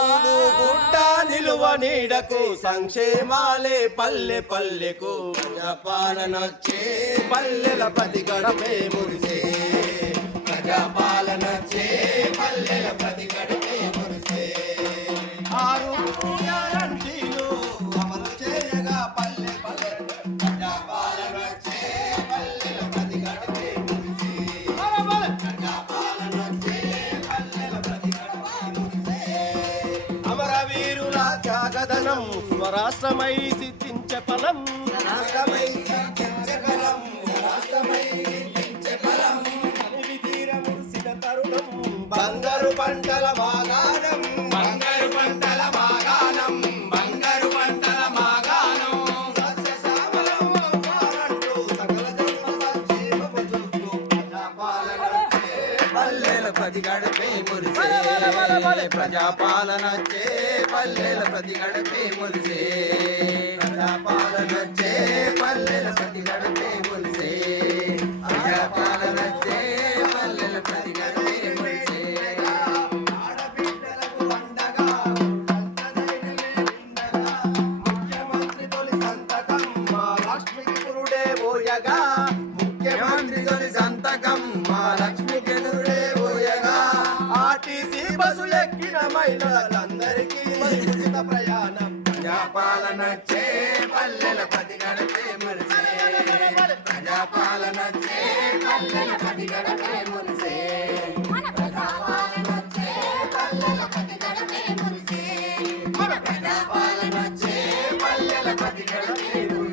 కూడు గుడ్డ నిలువ నీడకు సంక్షేమాలే పల్లె పల్లెకు ప్రజాపాలనొచ్చే పల్లెల ప్రతి గడపే మురిసే. ప్రజాపాలనొచ్చే పల్లెల ప్రతి గడపే మురిసే. ఆరు త్యాగదనం స్వరాష్ట్రమై సిద్ధించే ఫలం. బంగారు పంటల బంగారు పల్లెల ప్రతి గడపే మురిసే. ప్రజాపాలనొచ్చే పల్లెల ప్రతి గడపే మురిసే. ప్రజాపాలనొచ్చే పల్లెల ప్రతి గడపే మురిసే. ప్రజాపాలనొచ్చే పల్లెల ప్రతి గడపే మురిసే. ఆడబిడ్డలకు ముఖ్యమంత్రి తొలి సంతకం మా లక్ష్మికి పురుడే పోయగా ముఖ్యమంత్రి తొలి సంతకం. చేసి బస్సు ఎక్కిన మహిళలందరికీ మరి ఉచిత ప్రయాణం. ప్రజాపాలన చే పల్లెల పది గడపే మురిసే. ప్రజాపాలన చే పల్లెల పది గడపే మురిసే. పది గడపే మురిసే.